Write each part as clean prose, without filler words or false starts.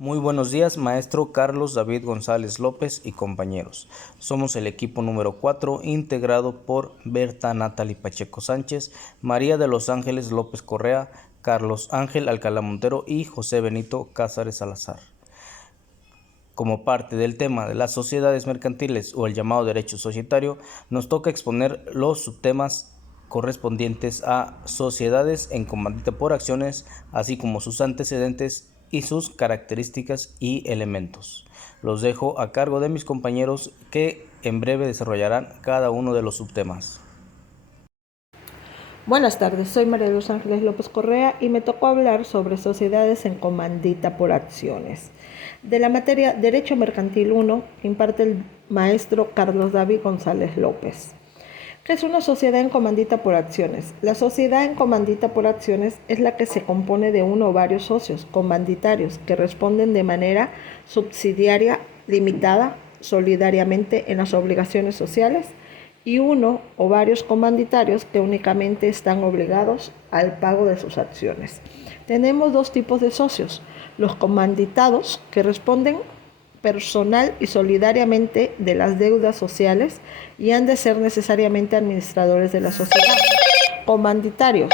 Muy buenos días, maestro Carlos David González López y compañeros. Somos el equipo número 4, integrado por Berta Natalie Pacheco Sánchez, María de los Ángeles López Correa, Carlos Ángel Alcalá Montero y José Benito Cázares Salazar. Como parte del tema de las sociedades mercantiles o el llamado derecho societario, nos toca exponer los subtemas correspondientes a sociedades en comandita por acciones, así como sus antecedentes y sus características y elementos. Los dejo a cargo de mis compañeros que en breve desarrollarán cada uno de los subtemas. Buenas tardes, soy María de los Ángeles López Correa y me tocó hablar sobre sociedades en comandita por acciones. De la materia Derecho Mercantil 1 imparte el maestro Carlos David González López. ¿Qué es una sociedad en comandita por acciones? La sociedad en comandita por acciones es la que se compone de uno o varios socios comanditarios que responden de manera subsidiaria, limitada, solidariamente en las obligaciones sociales y uno o varios comanditarios que únicamente están obligados al pago de sus acciones. Tenemos dos tipos de socios: los comanditados, que responden personal y solidariamente de las deudas sociales y han de ser necesariamente administradores de la sociedad. Comanditarios,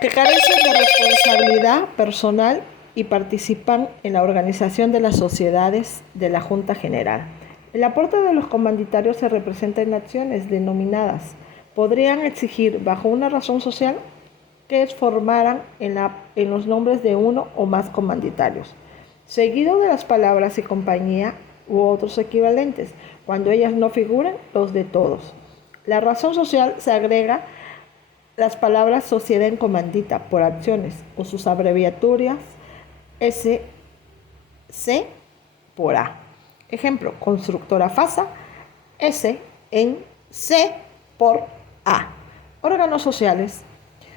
que carecen de responsabilidad personal y participan en la organización de las sociedades de la Junta General. El aporte de los comanditarios se representa en acciones denominadas. Podrían exigir, bajo una razón social, que formaran en los nombres de uno o más comanditarios, seguido de las palabras y compañía u otros equivalentes, cuando ellas no figuren, los de todos. La razón social se agrega las palabras sociedad en comandita por acciones o sus abreviaturas SC por A. Ejemplo, constructora FASA, S en C por A. Órganos sociales.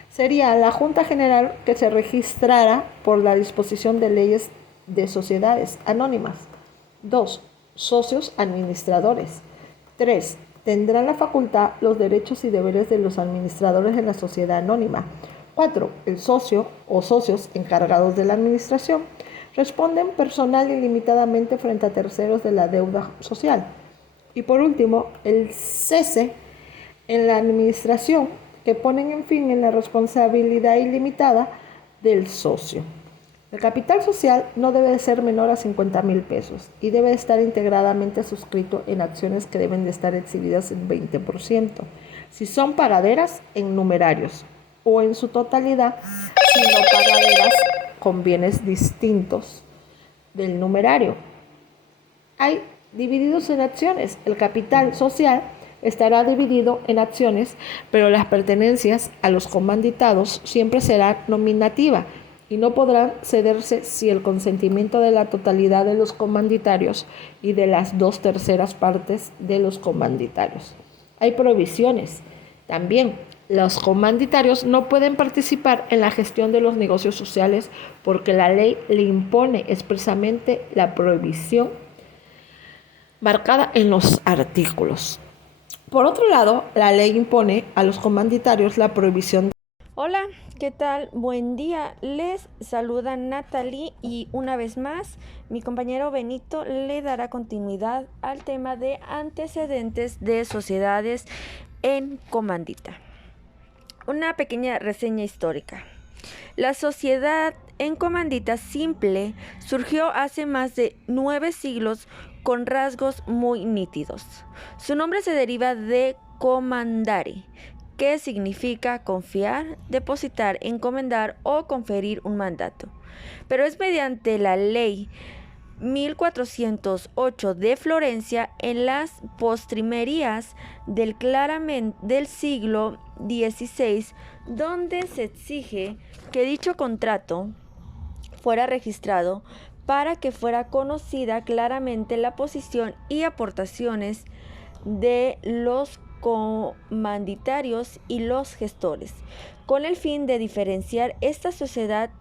Sería la Junta General que se registrara por la disposición de leyes de sociedades anónimas. 2. Socios administradores. 3. Tendrán la facultad los derechos y deberes de los administradores de la sociedad anónima. 4. El socio o socios encargados de la administración responden personal ilimitadamente frente a terceros de la deuda social. Y por último, el cese en la administración, que ponen en fin en la responsabilidad ilimitada del socio. El capital social no debe de ser menor a 50,000 pesos y debe de estar integradamente suscrito en acciones que deben de estar exhibidas en 20%, si son pagaderas en numerarios, o en su totalidad si no pagaderas con bienes distintos del numerario. Hay divididos en acciones. El capital social estará dividido en acciones, pero las pertenencias a los comanditados siempre será nominativa y no podrán cederse si el consentimiento de la totalidad de los comanditarios y de las 2/3 partes de los comanditarios. Hay prohibiciones. También los comanditarios no pueden participar en la gestión de los negocios sociales porque la ley le impone expresamente la prohibición marcada en los artículos. Por otro lado, la ley impone a los comanditarios la prohibición. Hola, ¿qué tal? Buen día. Les saluda Natalie y una vez más mi compañero Benito le dará continuidad al tema de antecedentes de sociedades en comandita. Una pequeña reseña histórica. La sociedad en comandita simple surgió hace más de 9 siglos con rasgos muy nítidos. Su nombre se deriva de comandare, que significa confiar, depositar, encomendar o conferir un mandato. Pero es mediante la ley 1408 de Florencia en las postrimerías del siglo XVI donde se exige que dicho contrato fuera registrado para que fuera conocida claramente la posición y aportaciones de los comanditarios y los gestores, con el fin de diferenciar esta sociedad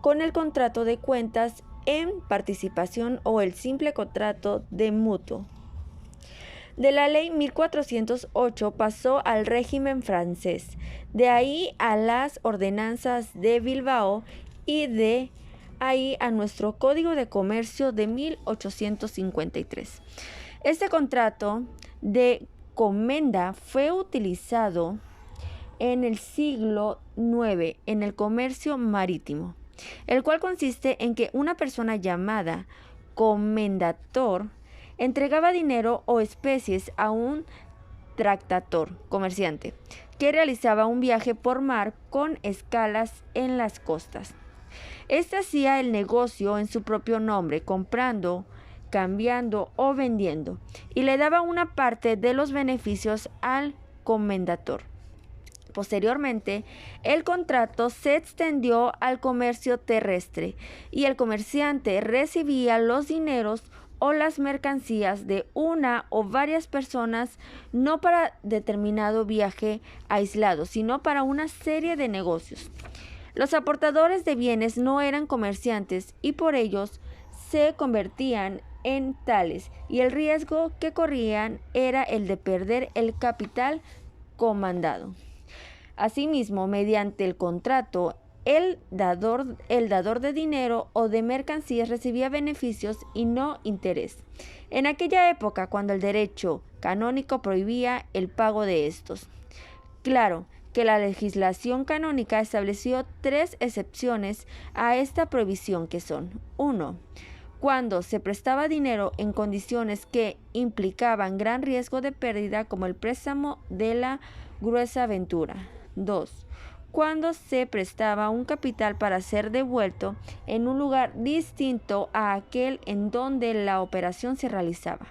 con el contrato de cuentas en participación o el simple contrato de mutuo. De la ley 1408 pasó al régimen francés, de ahí a las ordenanzas de Bilbao y de ahí a nuestro Código de Comercio de 1853. Este contrato de comenda fue utilizado en el siglo IX en el comercio marítimo, el cual consiste en que una persona llamada comendator entregaba dinero o especies a un tractator, comerciante, que realizaba un viaje por mar con escalas en las costas. Este hacía el negocio en su propio nombre, comprando, cambiando o vendiendo, y le daba una parte de los beneficios al comendator. Posteriormente, el contrato se extendió al comercio terrestre y el comerciante recibía los dineros o las mercancías de una o varias personas, no para determinado viaje aislado, sino para una serie de negocios. Los aportadores de bienes no eran comerciantes y por ellos se convertían en tales, y el riesgo que corrían era el de perder el capital comandado. Asimismo, mediante el contrato, el dador de dinero o de mercancías recibía beneficios y no interés. En aquella época, cuando el derecho canónico prohibía el pago de estos. Claro que la legislación canónica estableció 3 excepciones a esta prohibición, que son: 1. Cuando se prestaba dinero en condiciones que implicaban gran riesgo de pérdida, como el préstamo de la gruesa aventura. 2. Cuando se prestaba un capital para ser devuelto en un lugar distinto a aquel en donde la operación se realizaba,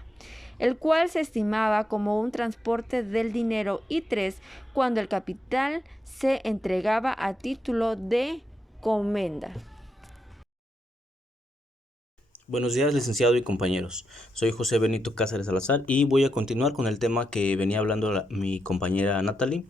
el cual se estimaba como un transporte del dinero. Y 3. Cuando el capital se entregaba a título de comenda. Buenos días, licenciado y compañeros. Soy José Benito Cáceres Salazar y voy a continuar con el tema que venía hablando mi compañera Natalie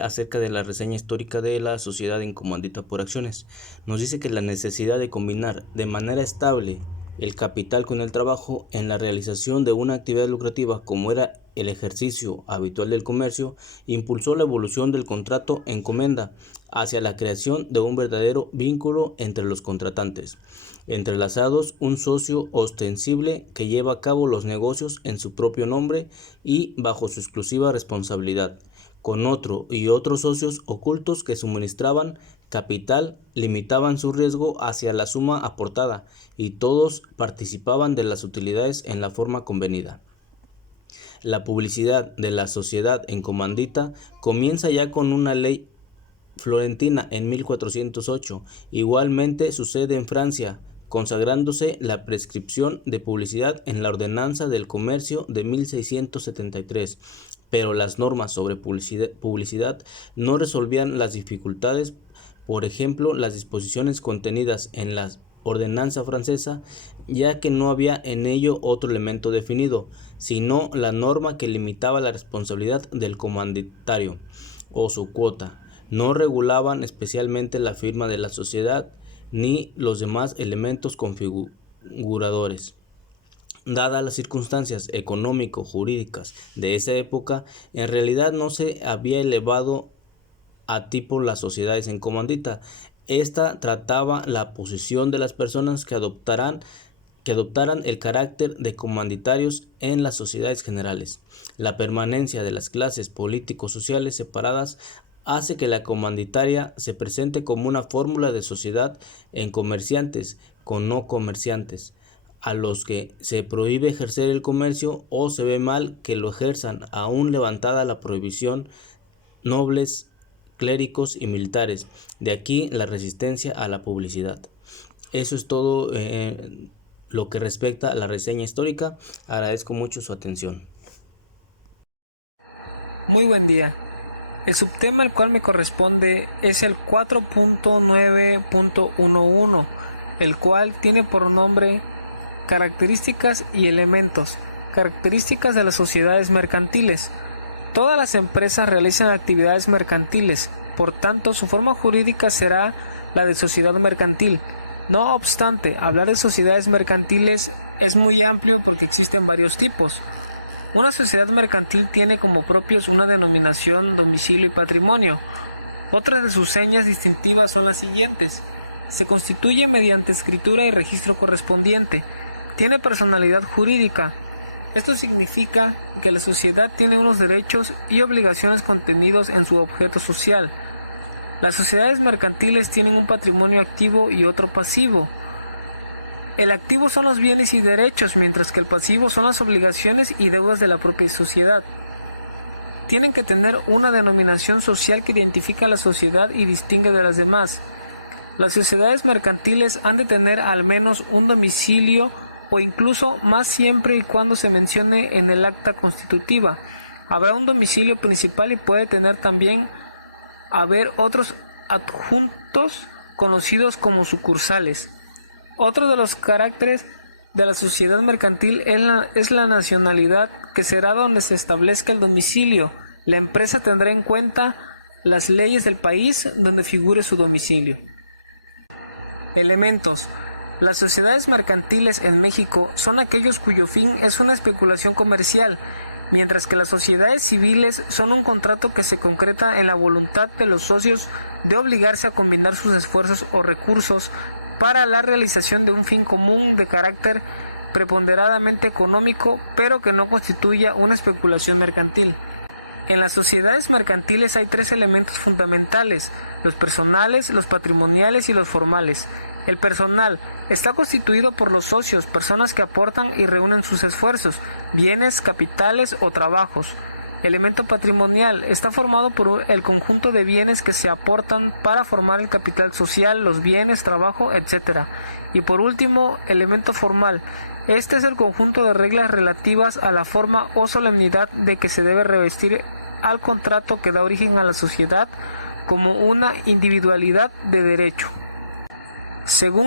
acerca de la reseña histórica de la sociedad en comandita por acciones. Nos dice que la necesidad de combinar de manera estable el capital con el trabajo en la realización de una actividad lucrativa, como era el ejercicio habitual del comercio, impulsó la evolución del contrato en comenda hacia la creación de un verdadero vínculo entre los contratantes, entrelazados, un socio ostensible que lleva a cabo los negocios en su propio nombre y bajo su exclusiva responsabilidad, con otro y otros socios ocultos que suministraban capital, limitaban su riesgo hacia la suma aportada y todos participaban de las utilidades en la forma convenida. La publicidad de la sociedad en comandita comienza ya con una ley florentina en 1408. Igualmente sucede en Francia, consagrándose la prescripción de publicidad en la Ordenanza del Comercio de 1673. Pero las normas sobre publicidad no resolvían las dificultades. Por ejemplo, las disposiciones contenidas en la ordenanza francesa, ya que no había en ello otro elemento definido, sino la norma que limitaba la responsabilidad del comanditario o su cuota. No regulaban especialmente la firma de la sociedad ni los demás elementos configuradores. Dadas las circunstancias económico-jurídicas de esa época, en realidad no se había elevado a tipo las sociedades en comandita. Esta trataba la posición de las personas que adoptaran el carácter de comanditarios en las sociedades generales. La permanencia de las clases político-sociales separadas hace que la comanditaria se presente como una fórmula de sociedad en comerciantes con no comerciantes, a los que se prohíbe ejercer el comercio o se ve mal que lo ejerzan, aún levantada la prohibición, nobles, clérigos y militares. De aquí la resistencia a la publicidad. Eso es todo lo que respecta a la reseña histórica. Agradezco mucho su atención. Muy buen día. El subtema al cual me corresponde es el 4.9.11, el cual tiene por nombre Características y elementos. Características de las sociedades mercantiles. Todas las empresas realizan actividades mercantiles, por tanto su forma jurídica será la de sociedad mercantil. No obstante, hablar de sociedades mercantiles es muy amplio porque existen varios tipos. Una sociedad mercantil tiene como propios una denominación, domicilio y patrimonio. Otras de sus señas distintivas son las siguientes: Se constituye mediante escritura y registro correspondiente. Tiene personalidad jurídica. Esto significa que la sociedad tiene unos derechos y obligaciones contenidos en su objeto social. Las sociedades mercantiles tienen un patrimonio activo y otro pasivo. El activo son los bienes y derechos, mientras que el pasivo son las obligaciones y deudas de la propia sociedad. Tienen que tener una denominación social que identifica a la sociedad y distingue de las demás. Las sociedades mercantiles han de tener al menos un domicilio o incluso más siempre y cuando se mencione en el acta constitutiva. Habrá un domicilio principal y puede tener también haber otros adjuntos conocidos como sucursales. Otro de los caracteres de la sociedad mercantil es la nacionalidad, que será donde se establezca el domicilio. La empresa tendrá en cuenta las leyes del país donde figure su domicilio. Elementos. Las sociedades mercantiles en México son aquellos cuyo fin es una especulación comercial, mientras que las sociedades civiles son un contrato que se concreta en la voluntad de los socios de obligarse a combinar sus esfuerzos o recursos para la realización de un fin común de carácter preponderantemente económico, pero que no constituya una especulación mercantil. En las sociedades mercantiles hay tres elementos fundamentales: los personales, los patrimoniales y los formales. El personal está constituido por los socios, personas que aportan y reúnen sus esfuerzos, bienes, capitales o trabajos. Elemento patrimonial está formado por el conjunto de bienes que se aportan para formar el capital social, los bienes, trabajo, etc. Y por último, elemento formal. Este es el conjunto de reglas relativas a la forma o solemnidad de que se debe revestir al contrato que da origen a la sociedad como una individualidad de derecho. Según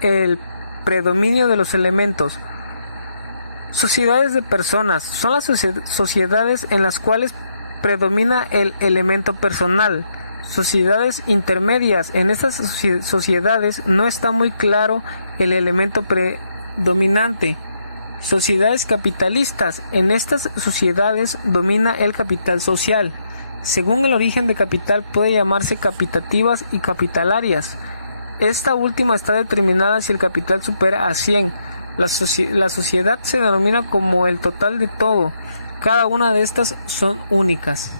el predominio de los elementos, sociedades de personas son las sociedades en las cuales predomina el elemento personal. Sociedades intermedias, en estas sociedades no está muy claro el elemento predominante. Sociedades capitalistas, en estas sociedades domina el capital social. Según el origen de capital puede llamarse capitativas y capitalarias. Esta última está determinada si el capital supera a 100. La sociedad se denomina como el total de todo. Cada una de estas son únicas.